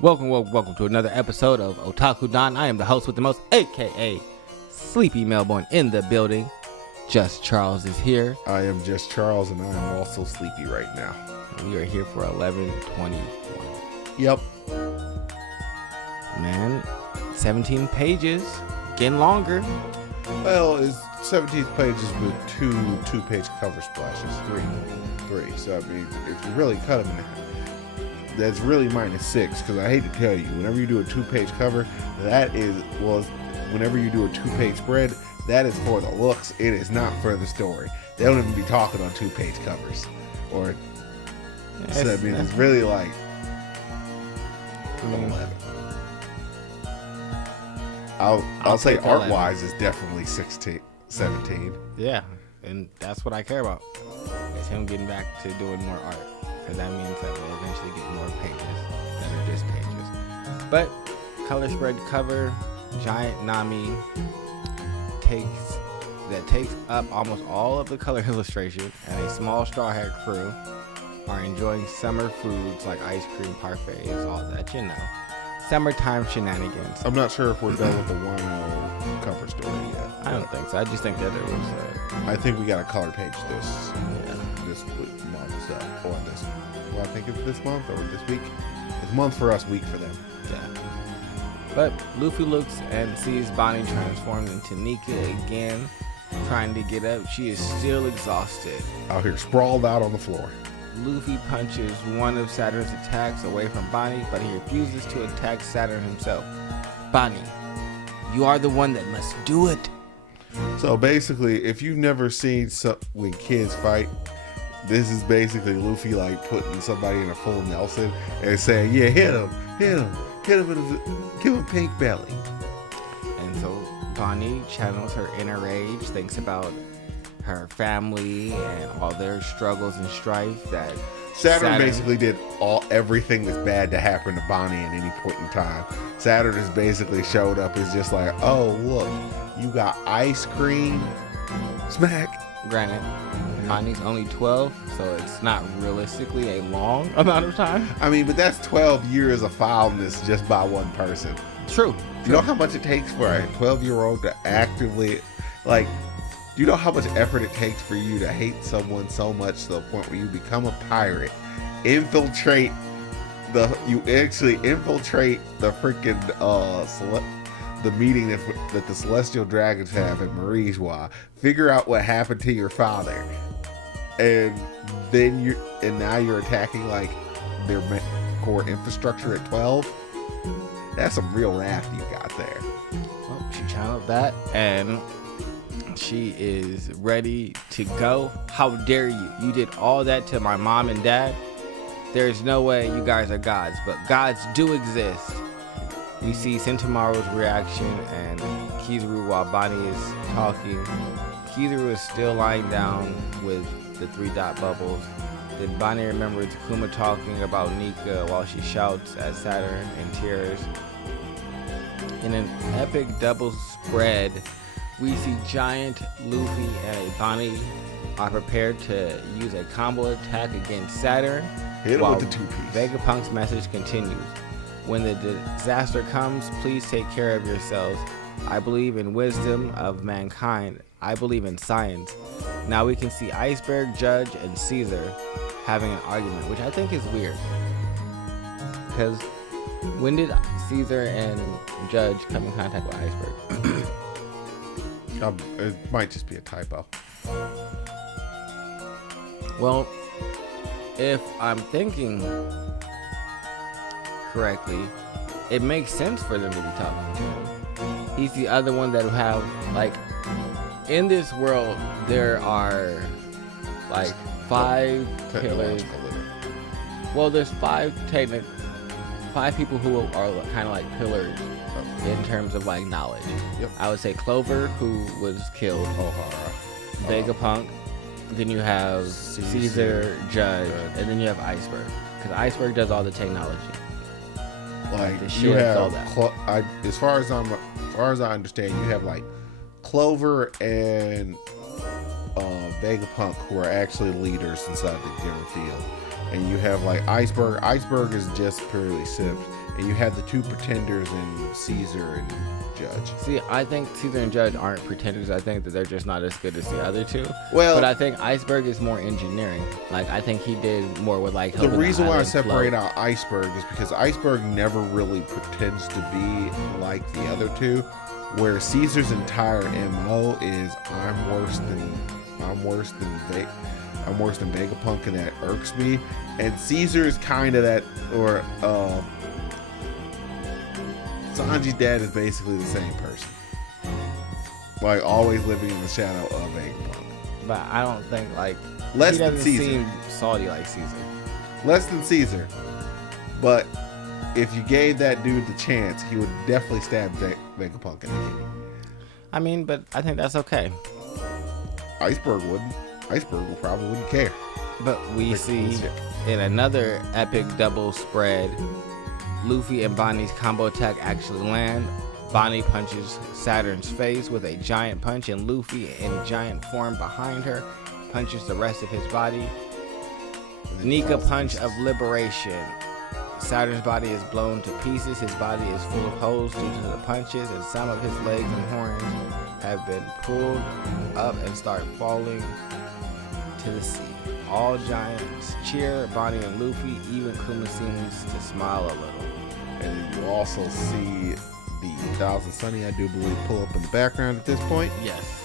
Welcome to another episode of Otaku Don. I am the host with the most, aka Sleepy Melbourne in the building. Just Charles is here. I am Just Charles, and I am also sleepy right now. We are here for 11:21. Yep. Man, 17 pages, getting longer. Well, it's 17 pages with two-page cover splashes. Three. So I mean, if you really cut them in half, that's really -6. Because I hate to tell you, whenever you do a 2-page cover, whenever you do a 2-page spread, that is for the looks. It is not for the story. They don't even be talking on 2-page covers. So I mean, it's really like 11. I'll say art-wise is definitely 17. Yeah, and that's what I care about. It's him getting back to doing more art. Because that means that we'll eventually get more pages than are just pages. But color spread cover, giant Nami takes up almost all of the color illustration, and a small straw hat crew are enjoying summer foods like ice cream parfaits, all that, summertime shenanigans. I'm not sure if we're done with the Wano cover story yet. I don't think so. I just think that it was. I think we got a color page this month, or this. Well, I think it's this month or this week. It's month for us, week for them. Yeah. But Luffy looks and sees Bonnie transformed into Nika again, trying to get up. She is still exhausted. Out here sprawled out on the floor. Luffy punches one of Saturn's attacks away from Bonnie, but he refuses to attack Saturn himself. Bonnie, you are the one that must do it. So basically, if you've never seen when kids fight, this is basically Luffy like putting somebody in a full Nelson and saying, "Yeah, hit him, give him pink belly." And so Bonnie channels her inner rage, thinks about her family and all their struggles and strife that Saturn basically did everything that's bad to happen to Bonnie at any point in time. Saturn has basically showed up as just like, "Oh, look, you got ice cream, smack." Granted, Bonnie's only 12, so it's not realistically a long amount of time. I mean, but that's 12 years of foulness just by one person. True. You know how much it takes for a 12-year-old to actively, do you know how much effort it takes for you to hate someone so much to the point where you become a pirate, infiltrate the freaking the meeting that the Celestial Dragons have at Marijois, figure out what happened to your father, and now you're attacking like their core infrastructure at 12. That's some real wrath you got there. Well, she channeled that, and she is ready to go. How dare you? You did all that to my mom and dad. There's no way you guys are gods, but gods do exist. You see Sentomaru's reaction and Kizaru while Bonnie is talking. Kizaru is still lying down with the 3-dot bubbles. Then Bonnie remembers Kuma talking about Nika while she shouts at Saturn in tears. In an epic double spread, we see giant Luffy and Bonnie are prepared to use a combo attack against Saturn. Hit him with the 2-piece. Vegapunk's message continues. When the disaster comes, please take care of yourselves. I believe in wisdom of mankind. I believe in science. Now we can see Iceberg, Judge, and Caesar having an argument, which I think is weird. Because when did Caesar and Judge come in contact with Iceberg? It might just be a typo. Well, if I'm thinking correctly, it makes sense for them to be talking to him. He's the other one that will have, in this world, there are 5 pillars. Well, there's 5 people who are kind of like pillars in terms of knowledge. Yep. I would say Clover, who was killed, Vegapunk, then you have Caesar, Judge, and then you have Iceberg. Because Iceberg does all the technology. You have all that. As far as I understand, you have Clover and Vegapunk, who are actually leaders inside the Gimmer field, and you have Iceberg. Iceberg is just purely simp, and you have the two pretenders in Caesar and Judge. See, I think Caesar and Judge aren't pretenders. I think that they're just not as good as the other two. Well, but I think Iceberg is more engineering. Like, I think he did more with like the reason why I island separate float. out Iceberg is because Iceberg never really pretends to be like the other two, where Caesar's entire MO is I'm worse than Vegapunk, and that irks me. And Caesar is kind of that, or Sanji's dad is basically the same person, like always living in the shadow of Vegapunk. But I don't think like Less he than doesn't Caesar. seem salty like Caesar. Less than Caesar, but if you gave that dude the chance, he would definitely stab Vegapunk in the kidney. I mean, but I think that's okay. Iceberg wouldn't. Iceberg probably wouldn't care. But we see in another epic double spread, Luffy and Bonnie's combo attack actually land. Bonnie punches Saturn's face with a giant punch, and Luffy, in giant form behind her, punches the rest of his body. Nika punch of liberation. Saturn's body is blown to pieces. His body is full of holes due to the punches, and some of his legs and horns have been pulled up and start falling to the sea. All giants cheer Bonnie and Luffy. Even Kuma seems to smile a little. And you also see the Thousand Sunny, I do believe, pull up in the background at this point. Yes.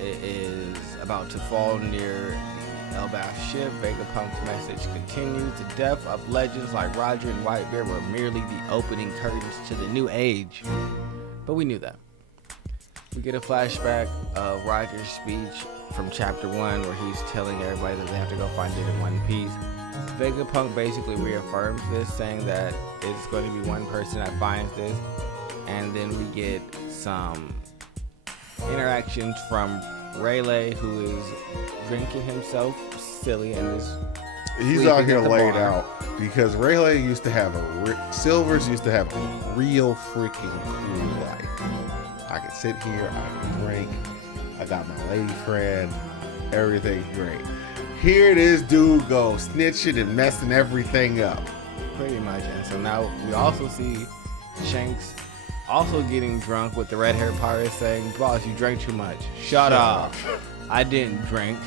It is about to fall near the Elbaf ship. Vegapunk's message continues. The death of legends like Roger and Whitebeard were merely the opening curtains to the new age. But we knew that. We get a flashback of Roger's speech from chapter 1 where he's telling everybody that they have to go find it in One Piece. Vegapunk basically reaffirms this, saying that it's going to be one person that finds this, and then we get some interactions from Rayleigh, who is drinking himself silly and is He's sleeping out here at the laid bar. out because Rayleigh used to have Silvers used to have a real freaking cool life. I can sit here, I can drink, I got my lady friend, everything's great. Here this dude goes snitching and messing everything up. Pretty much. And so now we also see Shanks also getting drunk with the red-haired pirate saying, "Boss, you drank too much. Shut up. I didn't drink."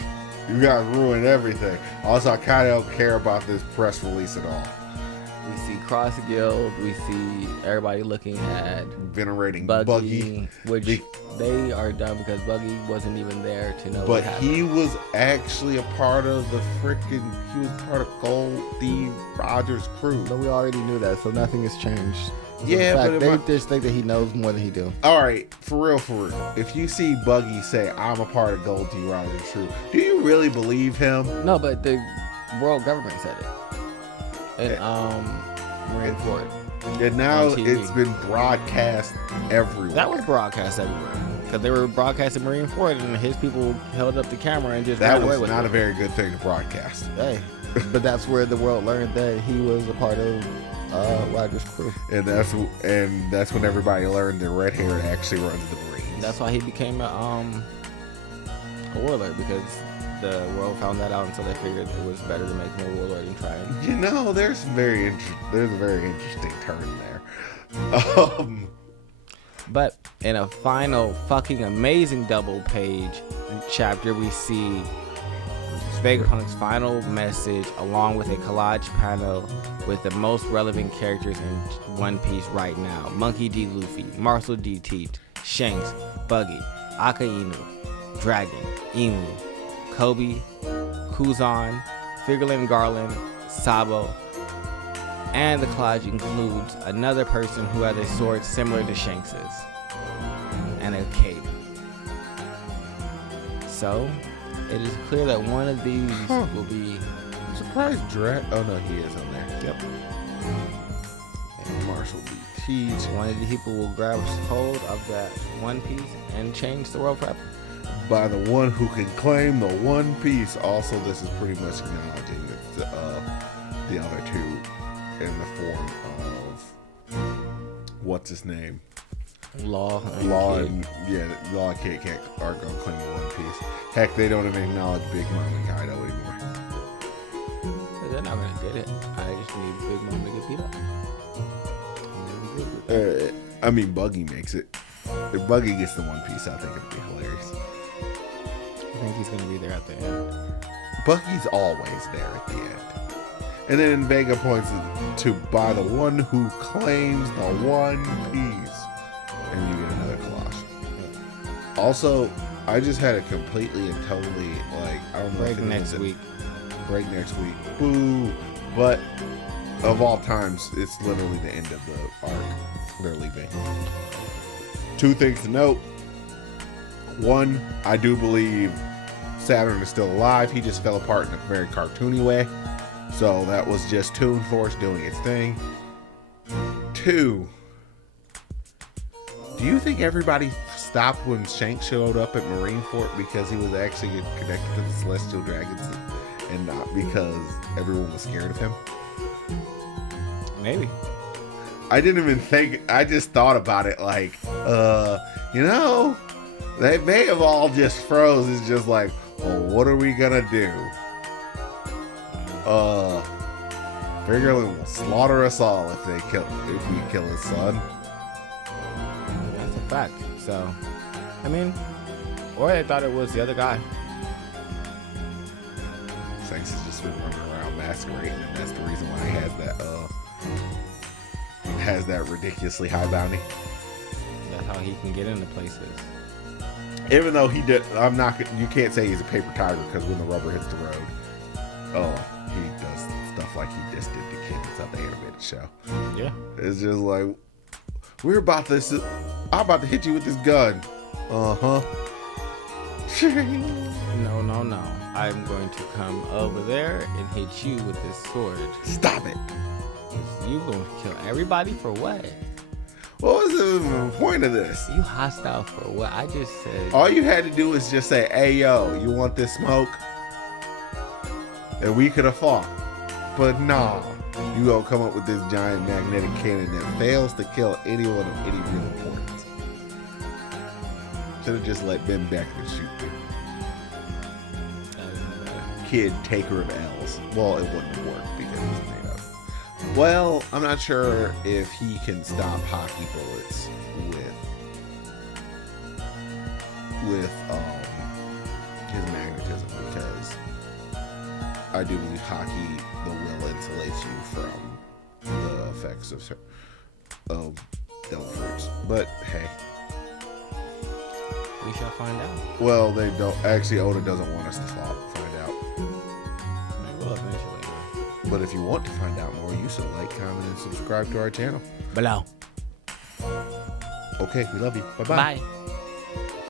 You guys ruined everything. Also, I kind of don't care about this press release at all. We see Cross Guild. We see everybody looking at Venerating Buggy, Buggy. which they are done because Buggy wasn't even there to know what But happened. he was actually a part of the freaking, he was part of Gold Thief Rogers' crew. But we already knew that, so nothing has changed. So Yeah, in fact, but they it just think that he knows more than he do. All right, for real. If you see Buggy say, I'm a part of Gold Thief Rogers' crew, do you really believe him? No, but the world government said it. And Marineford. And now On TV. it's been broadcast everywhere. That was broadcast everywhere because they were broadcasting Marineford, and his people held up the camera and just That ran away was with not it. a very good thing to broadcast. Hey, but that's where the world learned that he was a part of Roger's crew. And that's when everybody learned that Red Hair actually runs the Marines. That's why he became a warlord, because the world found that out, and so they figured it was better to make him a warlord and try and. You know, there's a very interesting turn there. But in a final fucking amazing double page chapter, we see Vegapunk's final message along with a collage panel with the most relevant characters in One Piece right now. Monkey D. Luffy, Marcel D. Teat, Shanks, Buggy, Akainu, Dragon, Emu, Kobe, Kuzan, Figurlin Garland, Sabo, and the collage includes another person who has a sword similar to Shanks's and a cape. So, it is clear that one of these will be. I'm surprised Oh no, he is on there. Yep. And Marshall B. Teach. One of the people will grab hold of that One Piece and change the world forever. By the one who can claim the One Piece. Also, this is pretty much acknowledging that the other two in the form of what's his name? Law And Kid are gonna claim the One Piece. Heck, they don't even acknowledge Big Mom and Kaido anymore. they're not gonna get it. I just need Big Mom to get beat up. I mean, Buggy makes it. If Buggy gets the one piece, I think it'd be hilarious. I think he's gonna be there at the end. Buggy's always there at the end. And then Vega points to by the one who claims the one piece. And you get another Colosh. Also, I just had a completely and totally, like, I don't know Break if it next was week. Break next week. Boo. But of all times, it's literally the end of the arc. They're leaving. Two things to note. One, I do believe Saturn is still alive. He just fell apart in a very cartoony way. So that was just Toon Force doing its thing. Two, do you think everybody stopped when Shanks showed up at Marineford because he was actually connected to the Celestial Dragons and not because everyone was scared of him? Maybe. I didn't even think, I just thought about it like, they may have all just froze. It's just like, well, what are we gonna do? Fingerling will slaughter us all if we kill his son. That's a fact. So, I mean, or they thought it was the other guy. Shanks has just been running around masquerading, and that's the reason why he has that ridiculously high bounty. That's how he can get into places. Even though he did, you can't say he's a paper tiger because when the rubber hits the road, he does stuff like he just did the kids on the animated show. Yeah. It's just like, I'm about to hit you with this gun. Uh-huh. No. I'm going to come over there and hit you with this sword. Stop it. You gonna kill everybody for what? What was the point of this? You hostile for what? I just said. All you had to do was just say, hey, yo, you want this smoke? And we could have fought. But nah. You gonna come up with this giant magnetic cannon that fails to kill anyone of any real importance. Should have just let Ben Beckman shoot you. Kid taker of L's. Well, it wouldn't have worked because it was made up. Well, I'm not sure if he can stop hockey bullets with his magnetism, because I do believe hockey, the will insulates you from the effects of devil fruits. But hey, we shall find out. well, they don't actually. Oda doesn't want us to find out. We will eventually. But if you want to find out more, you should like, comment, and subscribe to our channel. Below. Okay, we love you. Bye-bye. Bye.